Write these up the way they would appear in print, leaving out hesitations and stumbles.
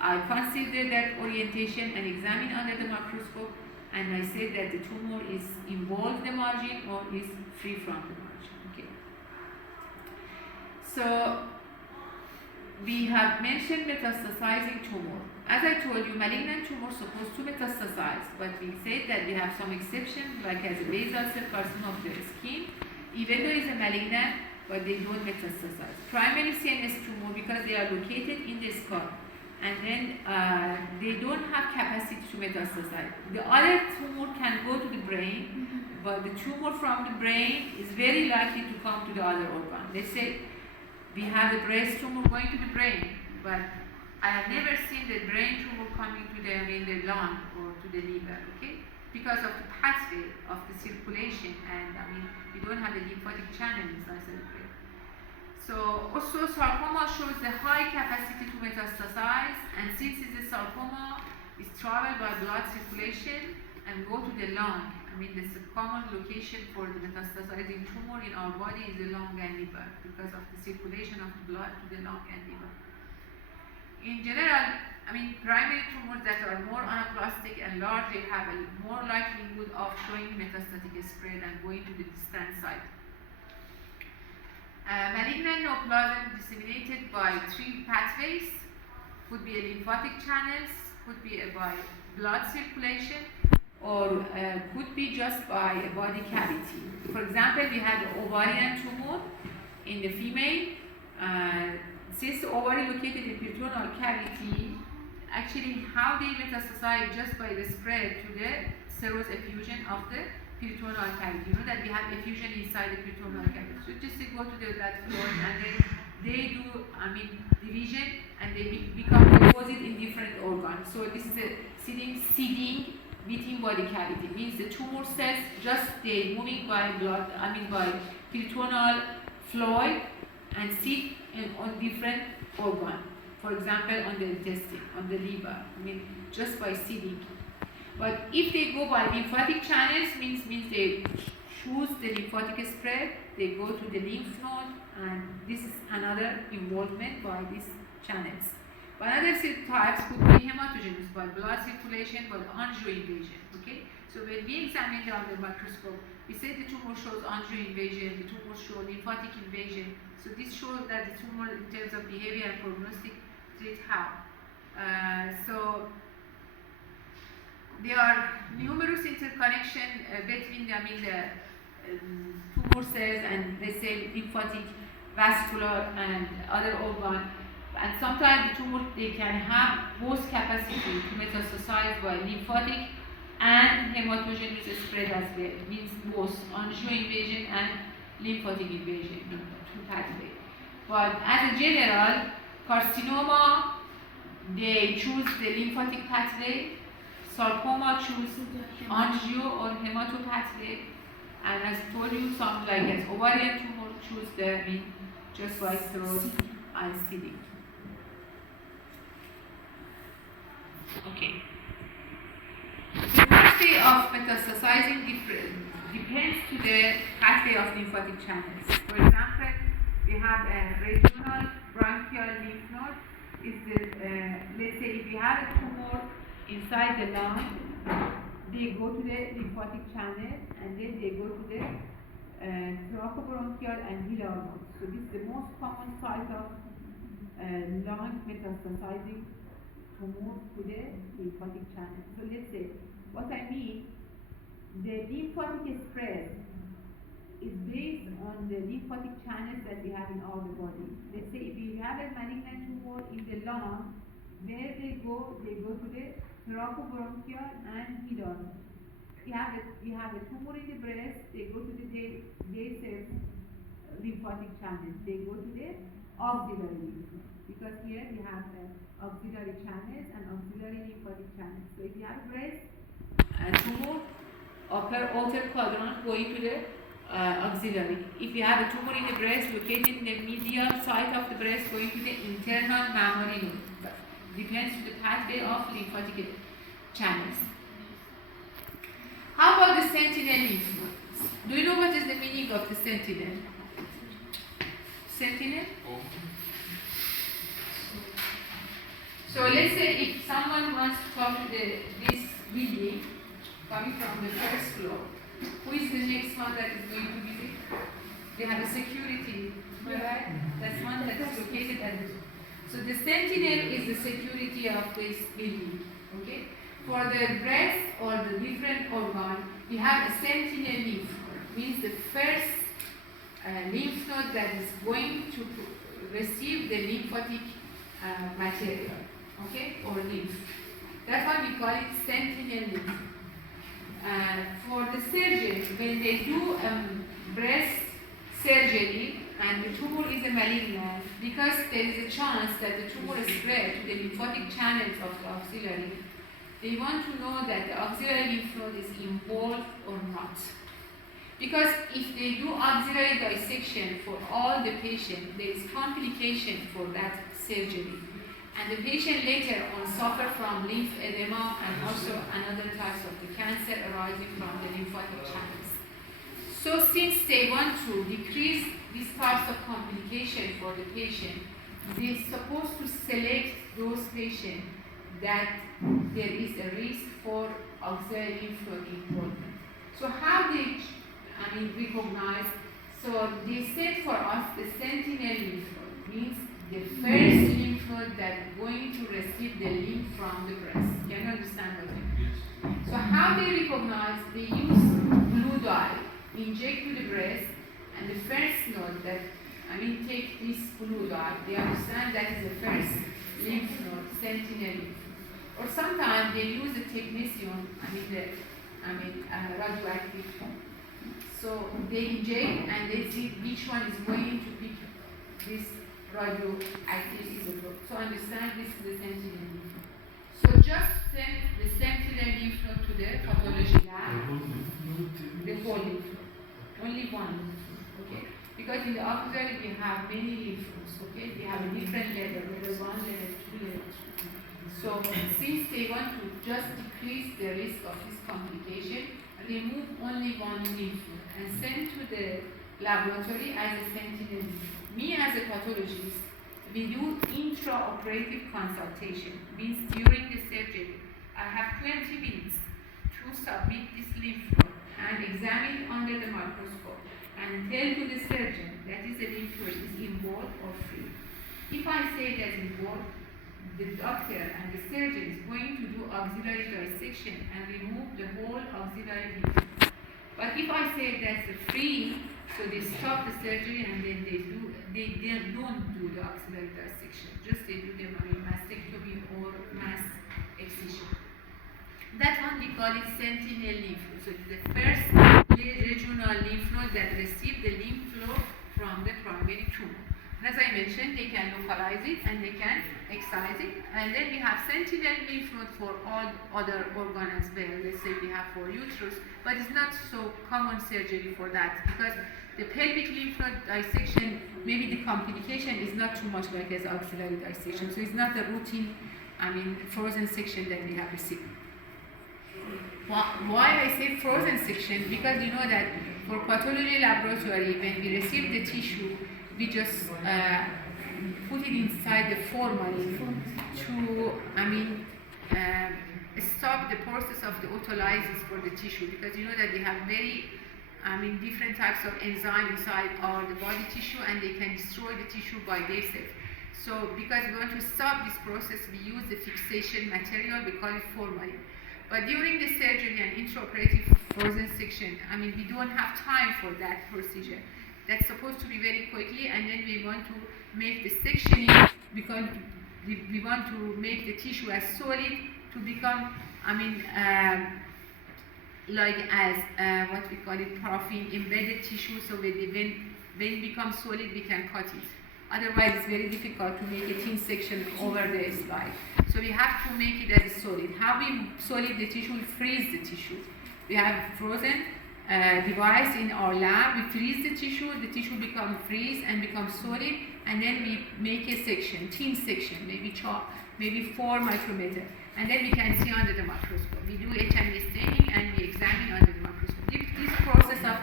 I consider that orientation and examine under the microscope, and I say that the tumor is involved the margin or is free from the margin. Okay. So we have mentioned metastasizing tumor. As I told you, malignant tumor is supposed to metastasize, but we said that we have some exceptions, like as a basal cell carcinoma of the skin, even though it's a malignant, but they don't metastasize. Primary CNS tumor, because they are located in the skull, and then they don't have capacity to metastasize. The other tumor can go to the brain, but the tumor from the brain is very likely to come to the other organ. Let's say we have a breast tumor going to the brain, but I have never seen the brain tumor coming to the lung or to the liver, okay? Because of the pathway of the circulation, and we don't have a lymphatic channel inside the brain. So also sarcoma shows the high capacity to metastasize, and since it's a sarcoma, it's traveled by blood circulation and go to the lung. This common location for the metastasizing tumor in our body is the lung and liver because of the circulation of the blood to the lung and liver. In general, primary tumors that are more anaplastic and large, they have a more likelihood of showing metastatic spread and going to the distant site. Malignant neoplasm disseminated by 3 pathways, could be a lymphatic channels, could be by blood circulation, or could be just by a body cavity. For example, we had an ovarian tumor in the female. Since the ovary located in peritoneal cavity, actually how they metastasize just by the spread to the serous effusion of the peritoneal cavity. You know that we have effusion inside the peritoneal cavity. So just go to that floor, and then they do division, and they become deposit in different organs. So this is a seeding within body cavity. It means the tumor cells just they moving by blood, by peritoneal fluid and seed on different organ. For example, on the intestine, on the liver. Just by seeding. But if they go by lymphatic channels, means they choose the lymphatic spread. They go to the lymph node, and this is another involvement by these channels. But other types could be hematogenous by blood circulation, but angio-invasion. Okay, so when we examine it under the microscope, we say the tumor shows angio-invasion, the tumor shows lymphatic invasion. So this shows that the tumor, in terms of behavior and prognostic, treat how. So there are numerous interconnection between the tumor cells and let's say lymphatic, vascular, and other organ. And sometimes the tumor, they can have both capacity to metastasize by lymphatic and hematogenous spread as well. It means both angio-invasion and lymphatic invasion in 2 pathways. But as a general, carcinoma, they choose the lymphatic pathway. Sarcoma choose angio or hemato pathway. And as I told you, some like as ovarian tumor choose the just by throat and seeding. Okay. The pathway of metastasizing depends to the pathway of lymphatic channels. For example, we have a regional bronchial lymph node. Let's say if you have a tumor inside the lung, they go to the lymphatic channel, and then they go to the thoracobronchial and hilar nodes. So this is the most common site of lung metastasizing tumor to the lymphatic channel. So let's say, what I mean, the lymphatic spread is based on the lymphatic channels that we have in all the body. Let's say if you have a malignant tumor in the lung, where they go to the thoracobronchial and hilar. You have a tumor in the breast, they go to the lymphatic channels. They go to the auxiliary lymph node, because here we have auxiliary channels and auxiliary lymphatic channels. So if you have a breast tumor, upper outer quadrant going to the auxiliary. If you have a tumor in the breast located in the medial side of the breast going to the internal mammary node. Depends on the pathway of lymphatic channels. How about the sentinel lymph nodes? Do you know what is the meaning of the sentinel? Sentinel? So let's say if someone wants to come to this building, coming from the first floor, who is the next one that is going to visit? We have a security, right? That's one that is located at the. So the sentinel is the security of this building. Okay. For the breast or the different organ, we have a sentinel lymph node. Means the first lymph node that is going to receive the lymphatic material. Okay, or lymph. That's why we call it sentinel lymph. For the surgeon, when they do breast surgery and the tumor is a malignant, because there is a chance that the tumor is spread to the lymphatic channels of the axillary, they want to know that the axillary lymph node is involved or not. Because if they do axillary dissection for all the patients, there is complication for that surgery. And the patient later on suffer from lymphedema and also another types of the cancer arising from the lymphatic channels. So since they want to decrease these types of complication for the patient, they're supposed to select those patients that there is a risk for axillary lymph node involvement. So how they recognize? So they said for us the sentinel lymph node means the first lymph node that is going to receive the lymph from the breast. Can you understand what I mean? Yes. So how they recognize? They use blue dye, inject to the breast, and the first node that take this blue dye. They understand that is the first lymph node, sentinel lymph. Or sometimes they use the technetium, radioactive. So they inject and they see which one is going to pick this radioactive isotope. So understand this is the sentinel lymph node. So just send the sentinel lymph node to the pathology lab. The whole lymph node. Only one lymph node. Okay? Because in the axillary we have many lymph nodes. Okay? We have a different level, level 1, level 2, level 3. So since they want to just decrease the risk of this complication, remove only one lymph node and send to the laboratory as a sentinel lymph node. Me as a pathologist, we do intraoperative consultation. Means during the surgery, I have 20 minutes to submit this lymph node and examine it under the microscope and tell to the surgeon that is the lymph node is involved or free. If I say that involved, the doctor and the surgeon is going to do axillary dissection and remove the whole axillary lymph node. But if I say that's free, so they stop the surgery and then they don't do the axillary dissection. Just they do the mastectomy or mass excision. That one we call it sentinel lymph node. So it's the first regional lymph node that receives the lymph flow from the primary tumor. And as I mentioned, they can localize it and they can excise it. And then we have sentinel lymph node for all other organs as well. Let's say we have for uterus, but it's not so common surgery for that because the pelvic lymph node dissection, maybe the complication is not too much like as axillary dissection. So it's not a routine, frozen section that we have received. Why I say frozen section? Because you know that for pathology laboratory, when we receive the tissue, we just put it inside the formalin to, stop the process of the autolysis for the tissue, because you know that they have very, different types of enzyme inside our the body tissue, and they can destroy the tissue by themselves. So because we want to stop this process, we use the fixation material, we call it formalin. But during the surgery and intraoperative frozen section, we don't have time for that procedure. That's supposed to be very quickly, and then we want to make the sectioning because we want to make the tissue as solid to become, what we call it, paraffin embedded tissue. So when it becomes solid, we can cut it. Otherwise, it's very difficult to make a thin section over the slide. So we have to make it as solid. How we solid the tissue? We freeze the tissue. We have frozen device in our lab. We freeze the tissue becomes freeze and becomes solid, and then we make a section, thin section, maybe 4 micrometer, and then we can see under the microscope. We do H&E staining and we examine under the microscope. This process of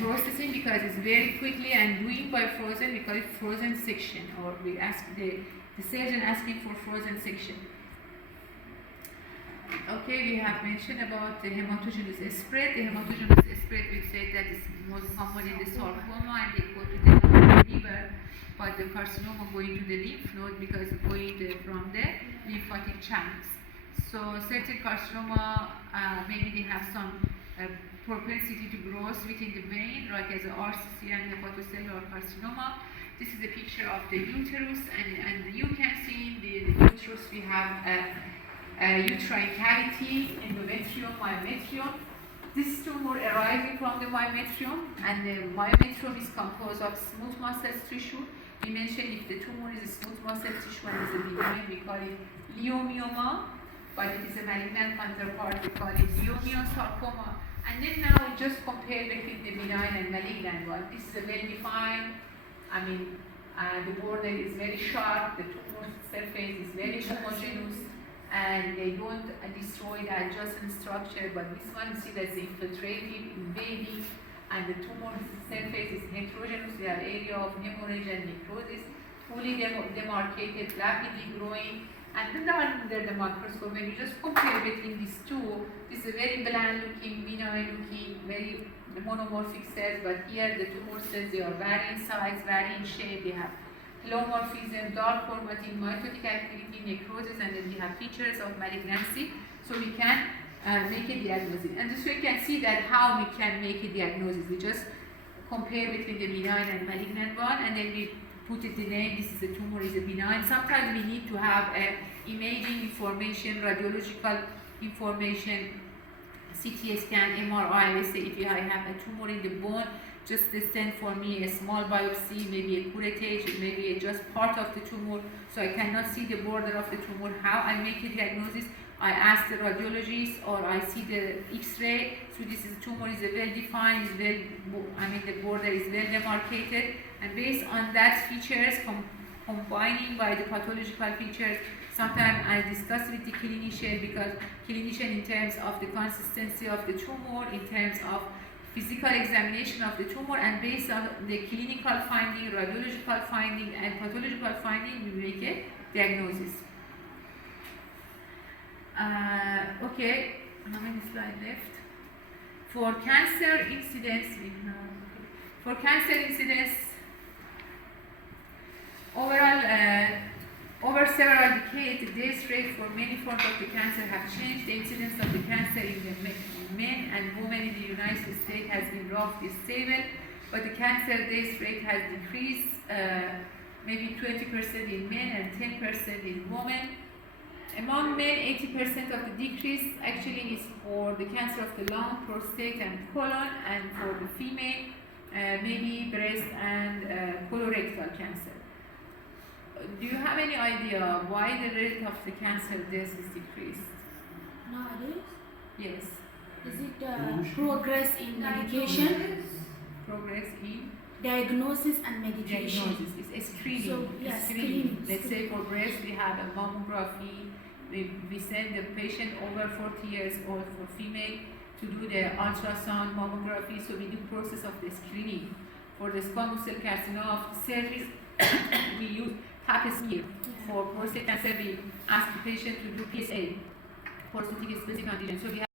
processing, because it's very quickly and doing by frozen, we call it frozen section, or we ask the The surgeon asking for frozen section. Okay, we have mentioned about the hematogenous spread. The hematogenous spread, we said that is most common in the sarcoma and they go to the liver, but the carcinoma going to the lymph node because it's going from the lymphatic channels. So certain carcinoma, maybe they have some propensity to growth within the vein, like as a RCC and hepatocellular carcinoma. This is a picture of the uterus, and you can see in the uterus we have a uterine cavity, endometrium, myometrium. This tumor arising from the myometrium, and the myometrium is composed of smooth muscle tissue. We mentioned if the tumor is a smooth muscle tissue and is a benign, we call it leiomyoma, but it is a malignant counterpart, we call it leiomyosarcoma. And then now we just compare between the benign and malignant one. This is a well-defined, the border is very sharp, the tumor surface is very homogeneous, and they don't destroy the adjacent structure, but this one you see that's infiltrative, invading, and the tumor surface is heterogeneous. We have area of hemorrhage and necrosis, fully demarcated, rapidly growing, and then under the microscope, when you just compare between these two, this is a very bland looking, benign looking, very monomorphic cells, but here the tumor cells, they are varying size, varying shape, they have pleomorphism, dark chromatin, mitotic activity, necrosis, and then we have features of malignancy, so we can make a diagnosis. And this way you can see that how we can make a diagnosis. We just compare between the benign and malignant one, and then we put it the name, this is a tumor, is a benign. Sometimes we need to have imaging information, radiological information, CT scan, MRI. Let's say if I have a tumor in the bone, just send for me a small biopsy, maybe a curettage, maybe just part of the tumor, so I cannot see the border of the tumor. How I make a diagnosis? I ask the radiologist, or I see the X-ray. So this is tumor is well defined, is the border is well demarcated, and based on that features, combining by the pathological features, sometimes I discuss with the clinician, because clinician in terms of the consistency of the tumor, in terms of physical examination of the tumor, and based on the clinical finding, radiological finding, and pathological finding, we make a diagnosis. Okay, how many slides left? For cancer incidence, overall, over several decades, the death rate for many forms of the cancer have changed. The incidence of the cancer in the men and women in the United States has been roughly stable, but the cancer death rate has decreased, maybe 20% in men and 10% in women. Among men, 80% of the decrease actually is for the cancer of the lung, prostate, and colon, and for the female, maybe breast and colorectal cancer. Do you have any idea why the rate of the cancer death is decreased? Nowadays? Yes. Is it progress in medication? Progress in Diagnosis and medication. diagnosis. It's a screening. So, It's screening. Let's say for breast, we have a mammography. We send the patient over 40 years old for female to do the ultrasound mammography. So we do process of the screening. For the squamous cell carcinoma of the cervix, we use pap smear. For prostate cancer, we ask the patient to do PSA for specific conditions. So we have